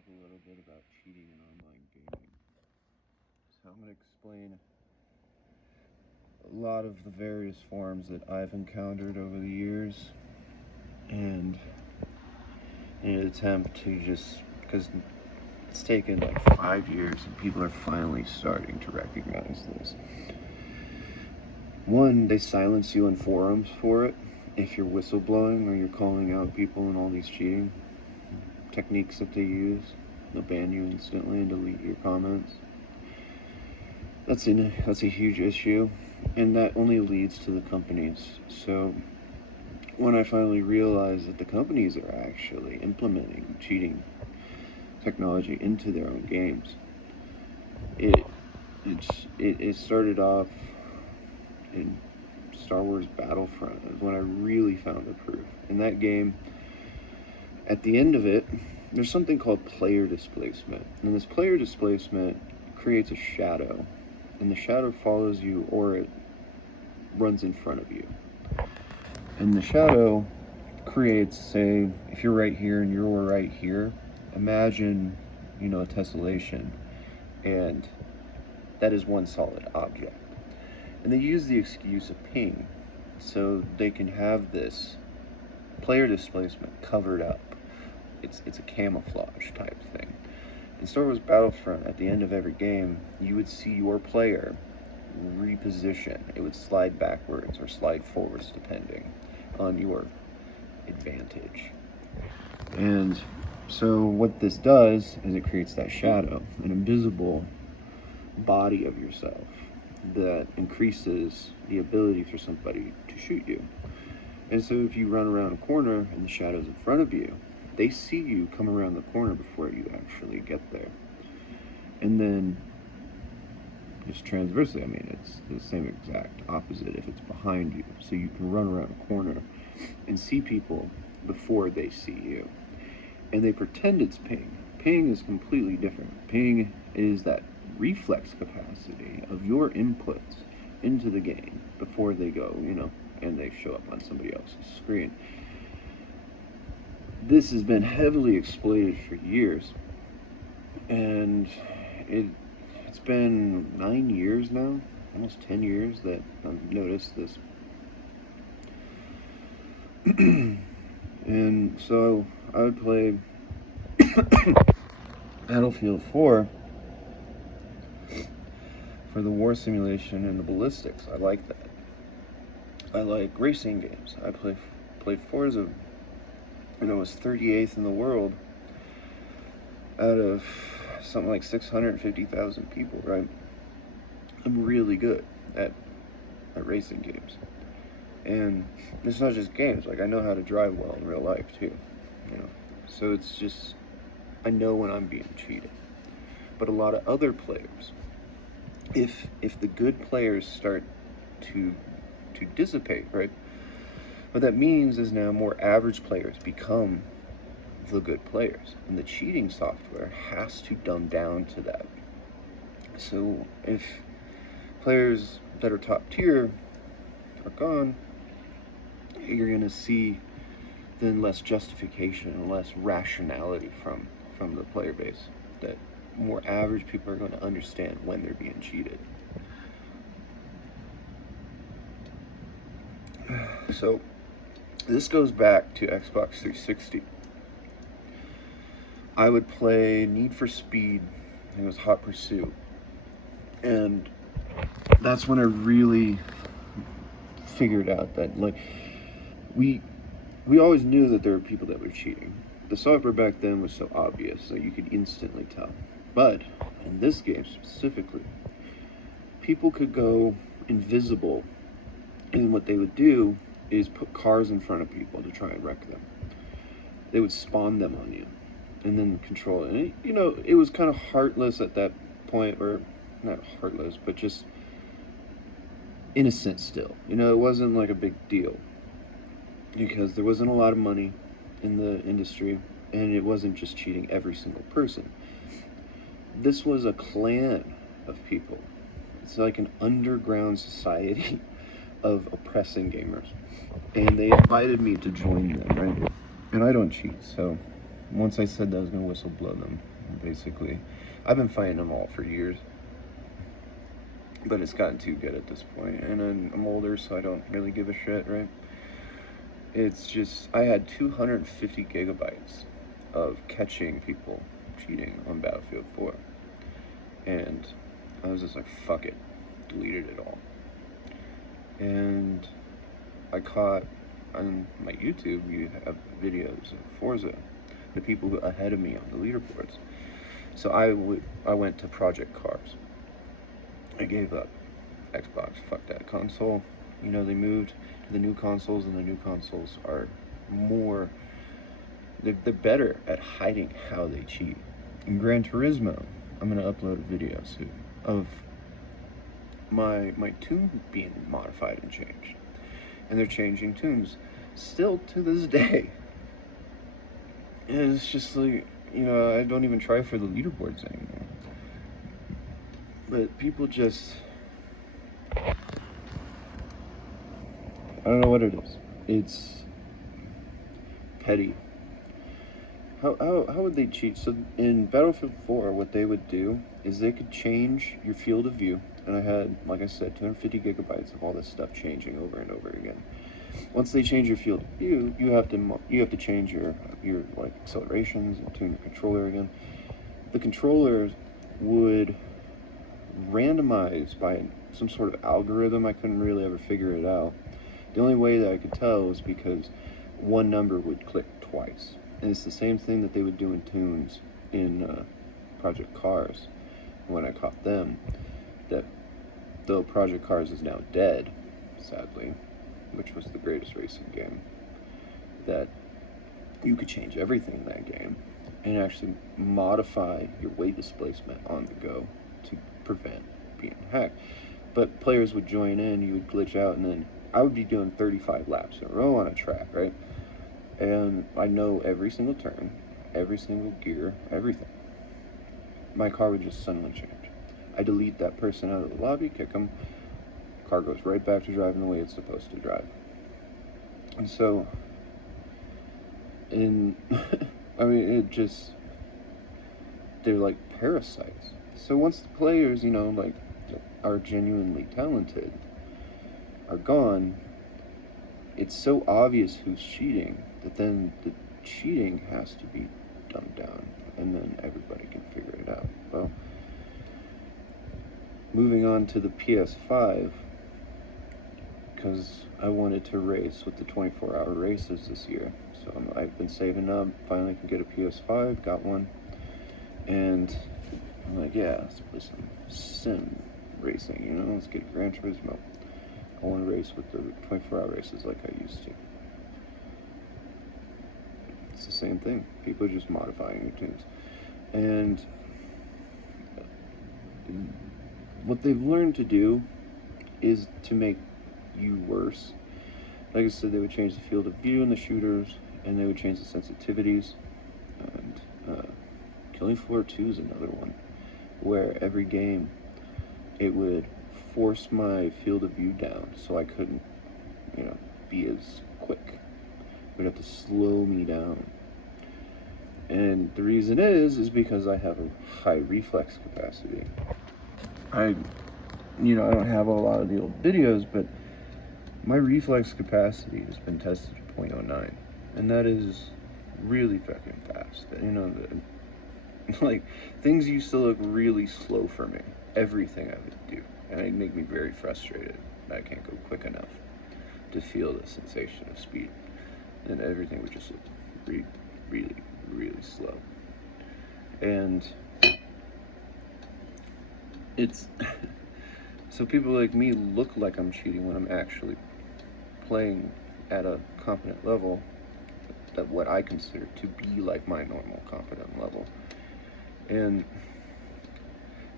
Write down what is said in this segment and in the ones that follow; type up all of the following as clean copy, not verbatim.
talk a little bit about cheating in online gaming. So I'm going to explain a lot of the various forms that I've encountered over the years, and in an attempt to because it's taken like 5 years and people are finally starting to recognize this. One, they silence you on forums for it if you're whistleblowing or you're calling out people and all these cheating techniques that they use. They'll ban you instantly and delete your comments. That's a huge issue, and that only leads to the companies. So when I finally realized that the companies are actually implementing cheating technology into their own games, it started off in Star Wars Battlefront is when I really found the proof. In that game, at the end of it, there's something called player displacement. And this player displacement creates a shadow. And the shadow follows you, or it runs in front of you. And the shadow creates, say, if you're right here and you're right here, imagine, a tessellation. And that is one solid object. And they use the excuse of ping, so they can have this player displacement covered up. It's a camouflage type thing. In Star Wars Battlefront, at the end of every game, you would see your player reposition. It would slide backwards or slide forwards depending on your advantage. And so what this does is it creates that shadow, an invisible body of yourself that increases the ability for somebody to shoot you. And so if you run around a corner and the shadow's in front of you, they see you come around the corner before you actually get there. And then just transversely, it's the same exact opposite if it's behind you. So you can run around a corner and see people before they see you. And they pretend it's ping. Ping is completely different. Ping is that reflex capacity of your inputs into the game before they go, and they show up on somebody else's screen. This has been heavily exploited for years, and it's been 9 years now, almost 10 years that I've noticed this. And so I would play Battlefield 4 for the war simulation and the ballistics. I like that. I like racing games. I played Forza, and I was 38th in the world out of something like 650,000 people, right? I'm really good at racing games. And it's not just games, like I know how to drive well in real life too, So it's just, I know when I'm being cheated. But a lot of other players, if the good players start to dissipate, right? What that means is now more average players become the good players, and the cheating software has to dumb down to that. So if players that are top tier are gone, you're going to see then less justification and less rationality from the player base, that more average people are going to understand when they're being cheated. So this goes back to Xbox 360. I would play Need for Speed, I think it was Hot Pursuit, and that's when I really figured out that we always knew that there were people that were cheating. The software back then was so obvious that you could instantly tell. But in this game specifically, people could go invisible, and what they would do is put cars in front of people to try and wreck them. They would spawn them on you and then control it. And it was kind of heartless at that point, or not heartless, but just innocent still. It wasn't like a big deal because there wasn't a lot of money in the industry, and it wasn't just cheating every single person. This was a clan of people. It's like an underground society of oppressing gamers, and they invited me to join them, right? And I don't cheat, so once I said that I was going to whistle blow them, basically. I've been fighting them all for years, but it's gotten too good at this point, and I'm older, so I don't really give a shit, right? It's just, I had 250 gigabytes of catching people cheating on Battlefield 4, and I was just like, fuck it, deleted it all. And I caught on my YouTube, you have videos of Forza, the people ahead of me on the leaderboards. So I went to Project Cars. I gave up Xbox, fuck that console. You know, they moved to the new consoles, and the new consoles are more, they're better at hiding how they cheat. In Gran Turismo, I'm gonna upload a video soon of my tune being modified and changed. And they're changing tunes still to this day. And it's just like, you know, I don't even try for the leaderboards anymore. But people just, I don't know what it is. It's petty. How would they cheat? So in Battlefield 4, what they would do is they could change your field of view. And I had, like I said, 250 gigabytes of all this stuff changing over and over again. Once they change your field of view, you have to change your like accelerations and tune your controller again. The controllers would randomize by some sort of algorithm. I couldn't really ever figure it out. The only way that I could tell was because one number would click twice. And it's the same thing that they would do in tunes in Project Cars when I caught them. That though Project Cars is now dead, sadly, which was the greatest racing game, that you could change everything in that game and actually modify your weight displacement on the go to prevent being hacked. But players would join in, you would glitch out, and then I would be doing 35 laps in a row on a track, right? And I know every single turn, every single gear, everything. My car would just suddenly change. I delete that person out of the lobby, kick them, car goes right back to driving the way it's supposed to drive. And so, I mean, it just, they're like parasites. So once the players, you know, like, are genuinely talented, are gone, it's so obvious who's cheating that then the cheating has to be dumbed down, and then everybody can figure it out. Well, moving on to the PS5, because I wanted to race with the 24-hour races this year. So I've been saving up, finally can get a PS5, got one, and I'm like, yeah, let's play some sim racing, you know, let's get Gran Turismo. I want to race with the 24-hour races like I used to. It's the same thing. People are just modifying your tunes. And what they've learned to do is to make you worse. Like I said, they would change the field of view in the shooters, and they would change the sensitivities. And Killing Floor 2 is another one, where every game it would force my field of view down so I couldn't, you know, be as quick. It would have to slow me down. And the reason is because I have a high reflex capacity. I don't have a lot of the old videos, but my reflex capacity has been tested to 0.09, and that is really fucking fast. You know, like, things used to look really slow for me, everything I would do, and it'd make me very frustrated that I can't go quick enough to feel the sensation of speed, and everything would just look really, really, really slow. And it's so people like me look like I'm cheating when I'm actually playing at a competent level, that what I consider to be like my normal competent level. And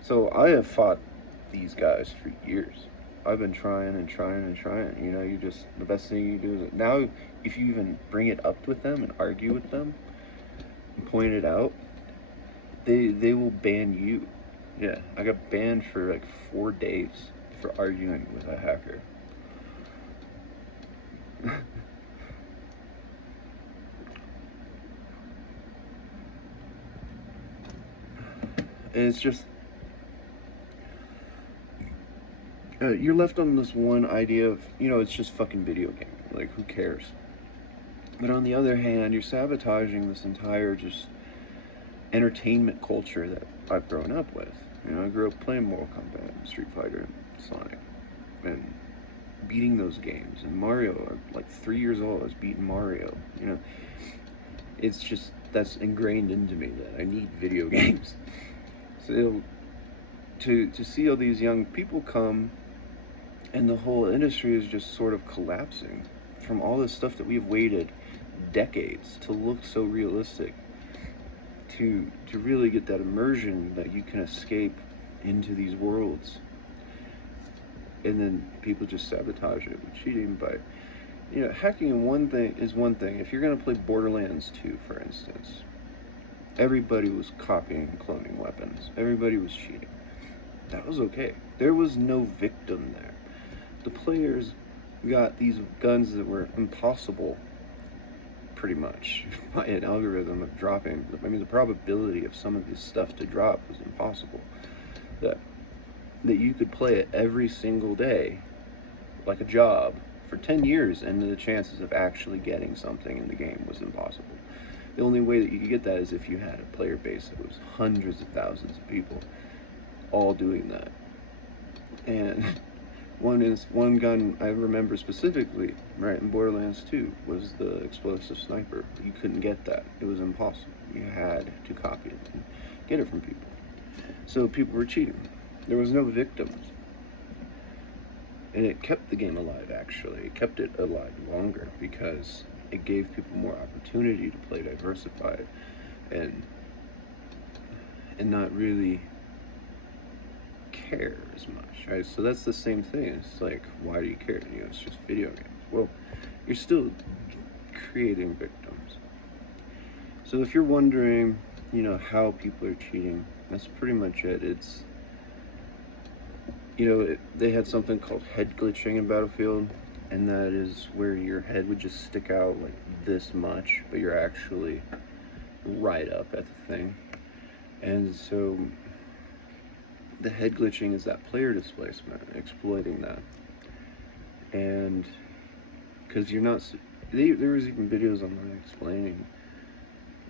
so I have fought these guys for years. I've been trying and trying and trying. You know, the best thing you do is, now if you even bring it up with them and argue with them and point it out, they will ban you. Yeah, I got banned for like 4 days for arguing with a hacker. And it's just, you're left on this one idea of, it's just fucking video game. Like, who cares? But on the other hand, you're sabotaging this entire just entertainment culture that I've grown up with. I grew up playing Mortal Kombat, Street Fighter, Sonic, and beating those games. And Mario, like 3 years old, I was beating Mario. It's just, that's ingrained into me that I need video games. So to see all these young people come, and the whole industry is just sort of collapsing from all this stuff that we've waited decades to look so realistic, to really get that immersion that you can escape into these worlds. And then people just sabotage it with cheating by, hacking in one thing is one thing. If you're going to play Borderlands 2, for instance, everybody was copying and cloning weapons. Everybody was cheating. That was okay. There was no victim there. The players got these guns that were impossible, pretty much, by an algorithm of dropping. I mean, the probability of some of this stuff to drop was impossible. That you could play it every single day, like a job, for 10 years, and the chances of actually getting something in the game was impossible. The only way that you could get that is if you had a player base that was hundreds of thousands of people all doing that. And one gun I remember specifically, right, in Borderlands 2, was the explosive sniper. You couldn't get that. It was impossible. You had to copy it and get it from people. So people were cheating. There was no victims. And it kept the game alive, actually. It kept it alive longer because it gave people more opportunity to play diversified and not really care as much, right? So that's the same thing. It's like, why do you care? It's just video games. Well, you're still creating victims. So if you're wondering, how people are cheating, that's pretty much it. It's, they had something called head glitching in Battlefield, and that is where your head would just stick out like this much, but you're actually right up at the thing. And so the head glitching is that player displacement, exploiting that. And because you're not, there was even videos online explaining,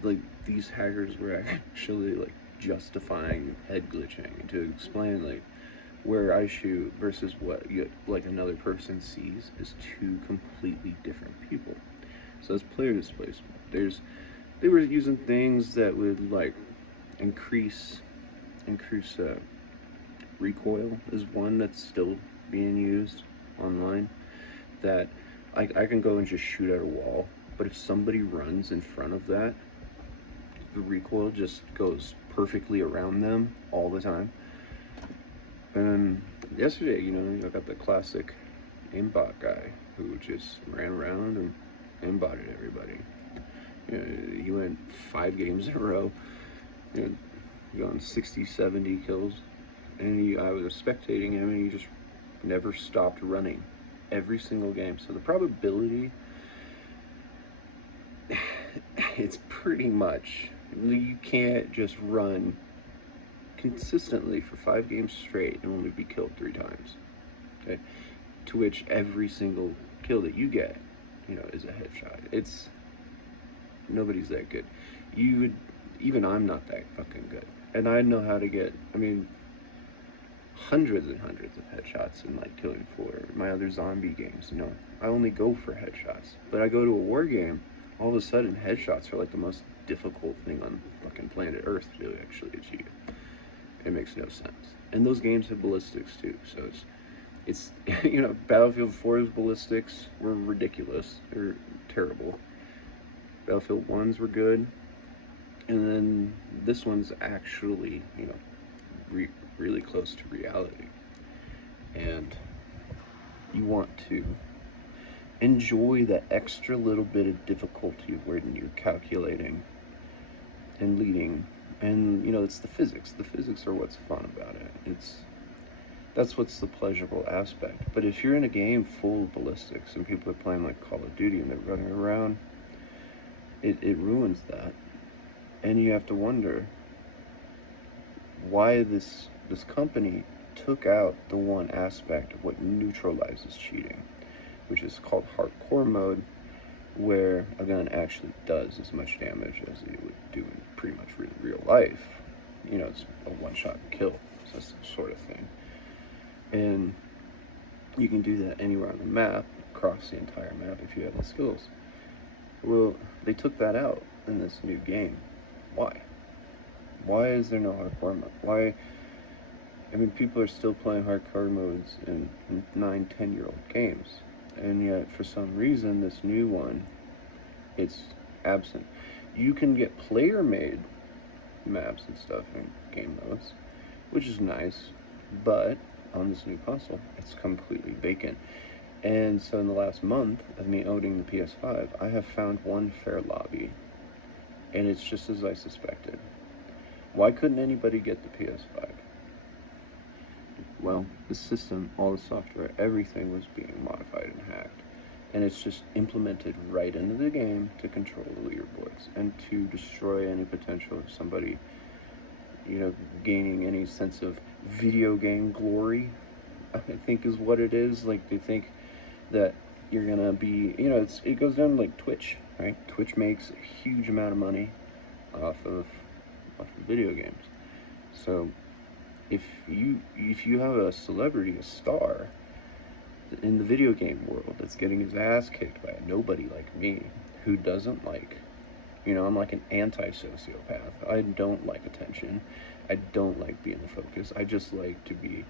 like, these hackers were actually like justifying head glitching to explain like where I shoot versus what like another person sees is two completely different people. So that's player displacement. They were using things that would like increase recoil is one that's still being used online, that I can go and just shoot at a wall, but if somebody runs in front of that, the recoil just goes perfectly around them all the time. And yesterday, I got the classic aimbot guy who just ran around and aimbotted everybody. He went 5 games in a row, gone 60, 70 kills. And I was spectating him, and he just never stopped running every single game. So the probability, it's pretty much, you can't just run consistently for 5 games straight and only be killed 3 times. Okay, to which every single kill that you get, is a headshot. It's, nobody's that good. Even I'm not that fucking good, and I know how to get, hundreds and hundreds of headshots in like Killing Floor, my other zombie games. I only go for headshots, but I go to a war game, all of a sudden headshots are like the most difficult thing on fucking planet Earth to actually achieve. It makes no sense. And those games have ballistics too, so it's Battlefield 4's ballistics were ridiculous. They're terrible. Battlefield 1's were good, and then this one's actually, really close to reality. And you want to enjoy that extra little bit of difficulty when you're calculating and leading. And it's the physics. The physics are what's fun about it. That's what's the pleasurable aspect. But if you're in a game full of ballistics and people are playing like Call of Duty and they're running around, it ruins that. And you have to wonder, why this company took out the one aspect of what neutralizes cheating, which is called hardcore mode, where a gun actually does as much damage as it would do in pretty much real life. You know, it's a one-shot kill, so that's the sort of thing. And you can do that anywhere on the map, across the entire map, if you have the skills. Well, they took that out in this new game. Why? Why is there no hardcore mode? Why? I mean, people are still playing hardcore modes in 9, 10-year-old games. And yet, for some reason, this new one, it's absent. You can get player-made maps and stuff in game modes, which is nice, but on this new console, it's completely vacant. And so in the last month of me owning the PS5, I have found one fair lobby, and it's just as I suspected. Why couldn't anybody get the PS5? Well, the system, all the software, everything was being modified and hacked. And it's just implemented right into the game to control the leaderboards and to destroy any potential of somebody, you know, gaining any sense of video game glory, I think is what it is. Like, they think that you're gonna be, you know, it goes down like Twitch, right? Twitch makes a huge amount of money off of video games. So if you have a celebrity, a star in the video game world that's getting his ass kicked by a nobody like me, who doesn't like, you know, I'm like an anti-sociopath. I don't like attention. I don't like being the focus. I just like to be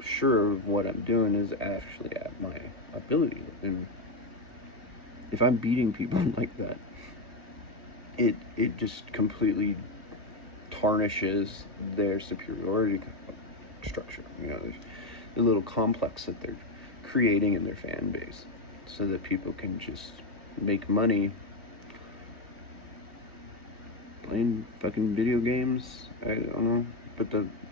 sure of what I'm doing is actually at my ability. And if I'm beating people like that, it just completely tarnishes their superiority structure. You know, there's a little complex that they're creating in their fan base so that people can just make money playing fucking video games. I don't know,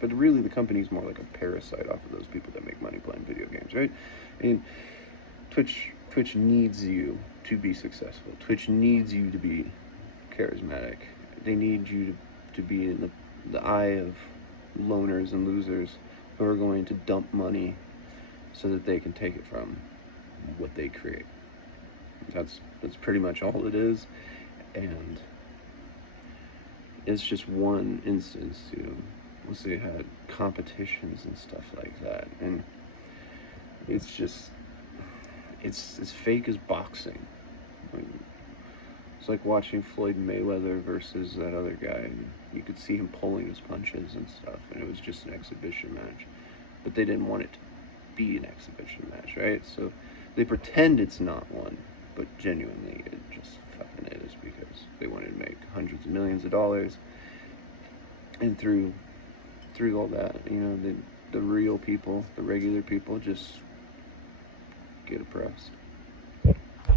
but really the company's more like a parasite off of those people that make money playing video games, right? And Twitch needs you to be successful. Twitch needs you to be charismatic. They need you to be in the eye of loners and losers who are going to dump money so that they can take it from what they create. That's pretty much all it is. And it's just one instance, you know, once they had competitions and stuff like that. And it's just, it's as fake as boxing. It's like watching Floyd Mayweather versus that other guy. And you could see him pulling his punches and stuff, and it was just an exhibition match. But they didn't want it to be an exhibition match, right? So they pretend it's not one, but genuinely it just fucking is, because they wanted to make hundreds of millions of dollars. And through all that, you know, the real people, the regular people, just get oppressed.